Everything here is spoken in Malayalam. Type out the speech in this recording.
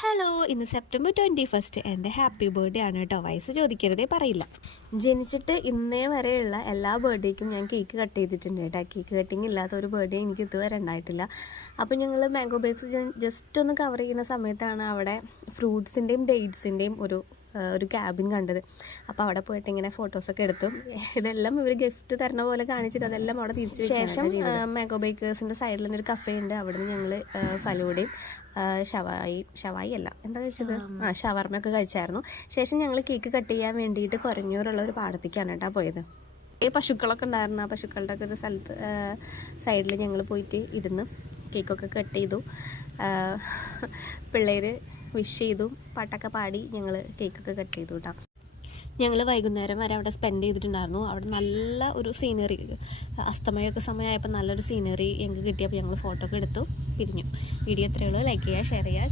ഹലോ, ഇന്ന് സെപ്റ്റംബർ 21 എൻ്റെ ഹാപ്പി ബർത്ത്ഡേ ആണ് കേട്ടോ. വയസ്സ് ചോദിക്കരുതേ പറയില്ല. ജനിച്ചിട്ട് ഇന്നേ വരെയുള്ള എല്ലാ ബർത്ത്ഡേക്കും ഞാൻ കേക്ക് കട്ട് ചെയ്തിട്ടുണ്ട് കേട്ടോ. കേക്ക് കട്ടിങ് ഇല്ലാത്ത ഒരു ബർത്ത്ഡേ എനിക്ക് ഇതുവരെ ഉണ്ടായിട്ടില്ല. അപ്പോൾ ഞങ്ങൾ മാംഗോ ബേക്സ് ജസ്റ്റ് ഒന്ന് കവർ ചെയ്യുന്ന സമയത്താണ് അവിടെ ഫ്രൂട്ട്സിൻ്റെയും ഡേറ്റ്സിൻ്റെയും ഒരു ക്യാബിൻ കണ്ടത്. അപ്പോൾ അവിടെ പോയിട്ട് ഇങ്ങനെ ഫോട്ടോസൊക്കെ എടുത്തു. ഇതെല്ലാം ഇവർ ഗിഫ്റ്റ് തരണ പോലെ കാണിച്ചിട്ട് അതെല്ലാം അവിടെ തിരിച്ച് ശേഷം മാംഗോ ബേക്കേഴ്സിൻ്റെ സൈഡിൽ തന്നെ ഒരു കഫേ ഉണ്ട്. അവിടെ നിന്ന് ഞങ്ങൾ ഫലൂഡയും ഷവായി അല്ല എന്താ കഴിച്ചത്, ഷവർമ്മയൊക്കെ കഴിച്ചായിരുന്നു. ശേഷം ഞങ്ങൾ കേക്ക് കട്ട് ചെയ്യാൻ വേണ്ടിയിട്ട് കൊരഞ്ഞൂരുള്ള ഒരു പാടത്തേക്കാണ് കേട്ടോ പോയത്. ഈ പശുക്കളൊക്കെ ഉണ്ടായിരുന്നു. ആ പശുക്കളുടെ ഒക്കെ ഒരു സ്ഥലത്ത് സൈഡിൽ ഞങ്ങൾ പോയിട്ട് ഇരുന്ന് കേക്കൊക്കെ കട്ട് ചെയ്തു. പിള്ളേർ വിഷ് ചെയ്തു, പാട്ടൊക്കെ പാടി ഞങ്ങൾ കേക്കൊക്കെ കട്ട് ചെയ്തു കേട്ടോ. ഞങ്ങൾ വൈകുന്നേരം വരെ അവിടെ സ്പെൻഡ് ചെയ്തിട്ടുണ്ടായിരുന്നു. അവിടെ നല്ല ഒരു സീനറി, അസ്തമയമൊക്കെ സമയമായപ്പോൾ നല്ലൊരു സീനറി ഞങ്ങൾക്ക് കിട്ടിയപ്പോൾ ഞങ്ങൾ ഫോട്ടോ ഒക്കെ എടുത്തു പിരിഞ്ഞു. വീഡിയോ ഇത്രയേ ഉള്ളൂ. ലൈക്ക് ചെയ്യുക, ഷെയർ ചെയ്യുക.